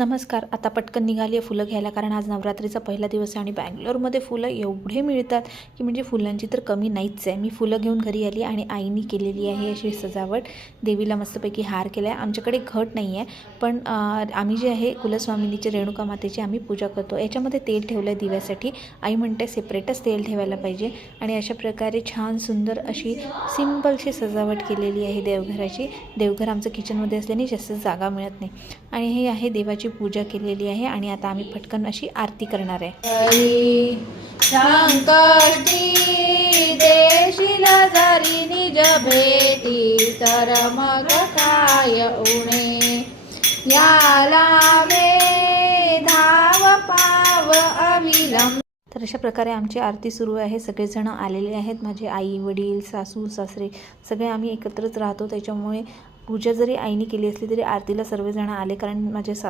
नमस्कार. आता पटकन निघाली आहे फुलं घ्यायला, कारण आज नवरात्रीचा पहिला दिवस आहे आणि बँगलोरमध्ये फुलं एवढे मिळतात की म्हणजे फुलांची तर कमी नाहीच आहे. मी फुलं घेऊन घरी आली आणि आईनी केलेली आहे अशी सजावट. देवीला मस्तपैकी हार केला आहे. आमच्याकडे घट नाही आहे, पण आम्ही जे आहे कुलस्वामिनीचे रेणुका मातेची आम्ही पूजा करतो. याच्यामध्ये तेल ठेवलं आहे दिव्यासाठी. आई म्हणते सेपरेटच तेल ठेवायला पाहिजे. आणि अशा प्रकारे छान सुंदर अशी सिम्पलशी सजावट केलेली आहे देवघराची. देवघर आमचं किचनमध्ये असल्याने जास्त जागा मिळत नाही. आणि हे आहे देवाची पूजा केलेली आहे आणि आता आम्ही पटकन अशी आरती करणार आहे. संकष्टी देशीला जरी निज भेटी तर मग काय उणे याला धाव पाव अविलंब. तर अशा प्रकारे आमची आरती सुरू आहे. सगळेजण आलेले आहेत. माझे आई वडील सासू सासरे सगळे आम्ही एकत्रच राहतो. त्याच्यामुळे पूजा जरी आईने केली असली तरी आरतीला सर्वजण आले, कारण माझे सासू